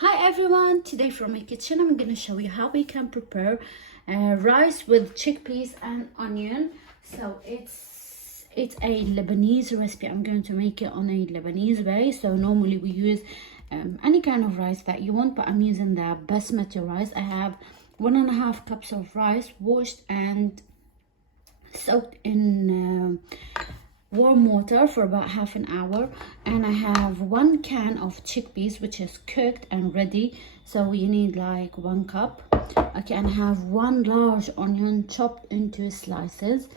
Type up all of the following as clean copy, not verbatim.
Hi everyone, today from my kitchen I'm going to show you how we can prepare rice with chickpeas and onion. So it's a Lebanese recipe. I'm going to make it on a Lebanese way. So normally we use any kind of rice that you want, but I'm using the basmati rice. I have 1.5 cups of rice washed and soaked in warm water for about half an hour, and I have 1 can of chickpeas which is cooked and ready, so you need like 1 cup. Okay, and I have 1 large onion chopped into slices,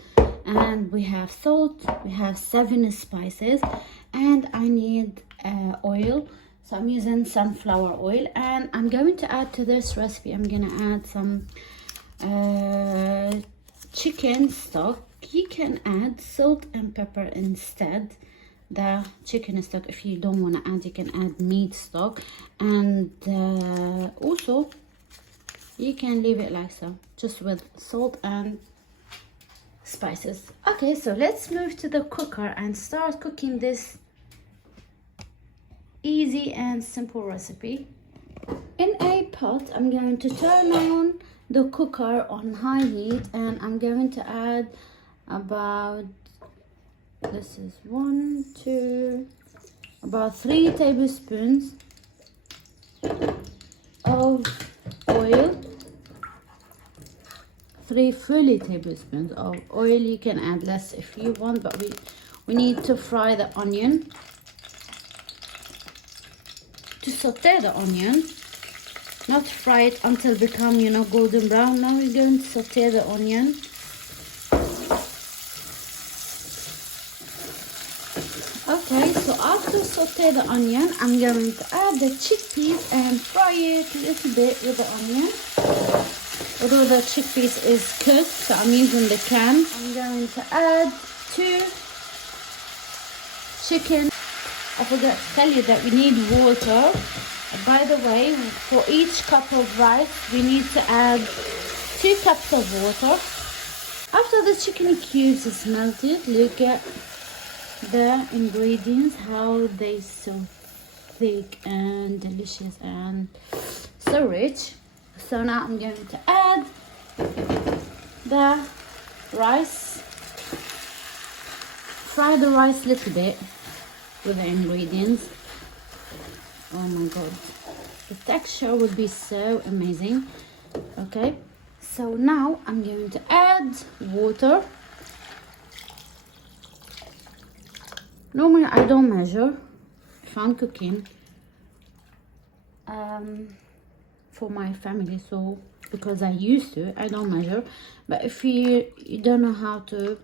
and we have salt, we have 7 spices, and I need oil. So I'm using sunflower oil, and I'm going to add to this recipe, I'm gonna add some chicken stock. You can add salt and pepper instead, the chicken stock. If you don't want to add, you can add meat stock, and also you can leave it like so, just with salt and spices. Okay, so let's move to the cooker and start cooking this easy and simple recipe. In a pot, I'm going to turn on the cooker on high heat, and I'm going to add about, this is 1, 2, about 3 tablespoons of oil. 3 fully tablespoons of oil. You can add less if you want, but we need to fry the onion, to saute the onion, not fry it until become golden brown. Now we're going to saute the onion. Okay, so after saute the onion, I'm going to add the chickpeas and fry it a little bit with the onion. Although the chickpeas is cooked, so I'm using the can. I'm going to add 2 chicken. I forgot to tell you that we need water. By the way, for each cup of rice, we need to add 2 cups of water. After the chicken cubes is melted, look at the ingredients, how they so thick and delicious and so rich. So now I'm going to add the rice, fry the rice a little bit with the ingredients. Oh my god, the texture would be so amazing. Okay, so now I'm going to add water. Normally I don't measure if I'm cooking for my family, so because I used to, I don't measure. But if you don't know how to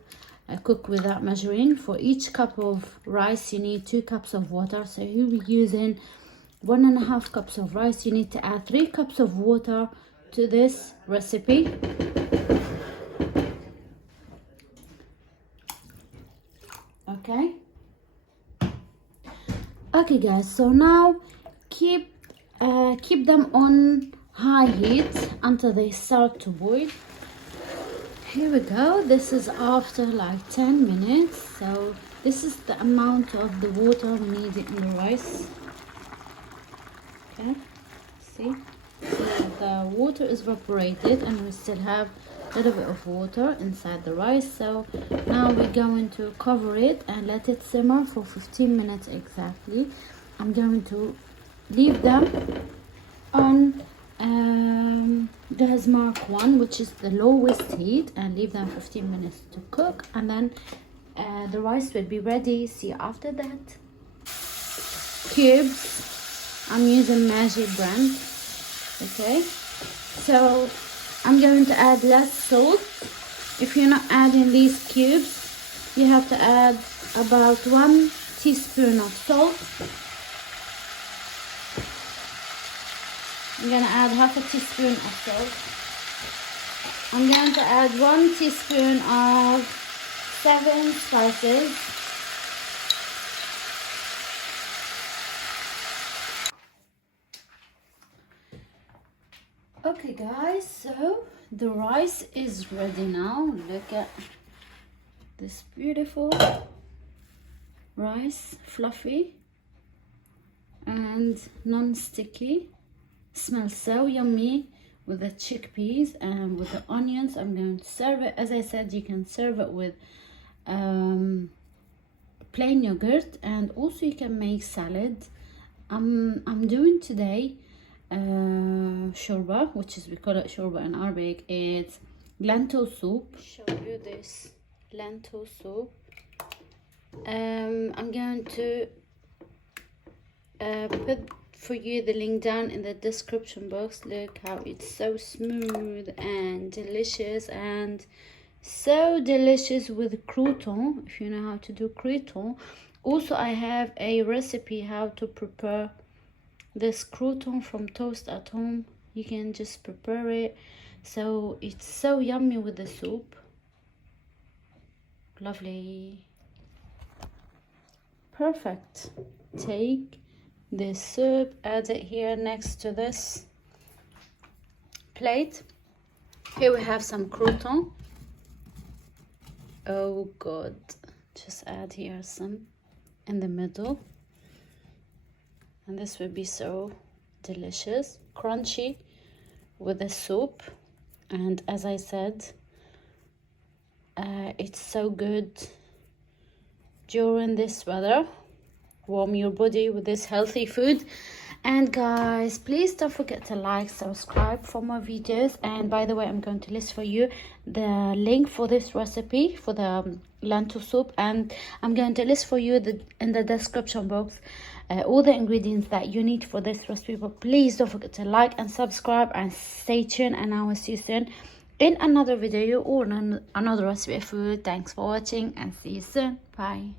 cook without measuring, for each cup of rice you need 2 cups of water. So you'll be using 1.5 cups of rice. You need to add 3 cups of water to this recipe. Okay guys, so now keep them on high heat until they start to boil. Here we go. This is after like 10 minutes. So this is the amount of the water we need in the rice. Okay, see, so the water is evaporated and we still have a little bit of water inside the rice. So now we're going to cover it and let it simmer for 15 minutes exactly. I'm going to leave them on gas mark 1, which is the lowest heat, and leave them 15 minutes to cook, and then the rice will be ready. See you after that. Cubes, I'm using Magic brand. Okay, so I'm going to add less salt. If you're not adding these cubes, you have to add about 1 teaspoon of salt. I'm going to add half a teaspoon of salt. I'm going to add 1 teaspoon of 7 spices. Okay guys, so the rice is ready now. Look at this beautiful rice, fluffy and non-sticky. Smells so yummy with the chickpeas and with the onions. I'm going to serve it. As I said, you can serve it with plain yogurt, and also you can make salad. I'm doing today shorba, which is, we call it shorba in Arabic. It's lentil soup. Show you this lentil soup. I'm going to put for you the link down in the description box. Look how it's so smooth and delicious, and so delicious with crouton, if you know how to do crouton. Also, I have a recipe how to prepare this crouton from toast at home. You can just prepare it, so it's so yummy with the soup. Lovely. Perfect. Take this soup, add it here next to this plate. Here we have some crouton. Oh god, just add here some in the middle, and this will be so delicious, crunchy with the soup. And as I said, it's so good during this weather. Warm your body with this healthy food. And guys, please don't forget to like, subscribe for more videos. And by the way, I'm going to list for you the link for this recipe for the lentil soup, and I'm going to list for you in the description box all the ingredients that you need for this recipe. But please don't forget to like and subscribe, and stay tuned, and I will see you soon in another video or another recipe of food. Thanks for watching, and see you soon. Bye.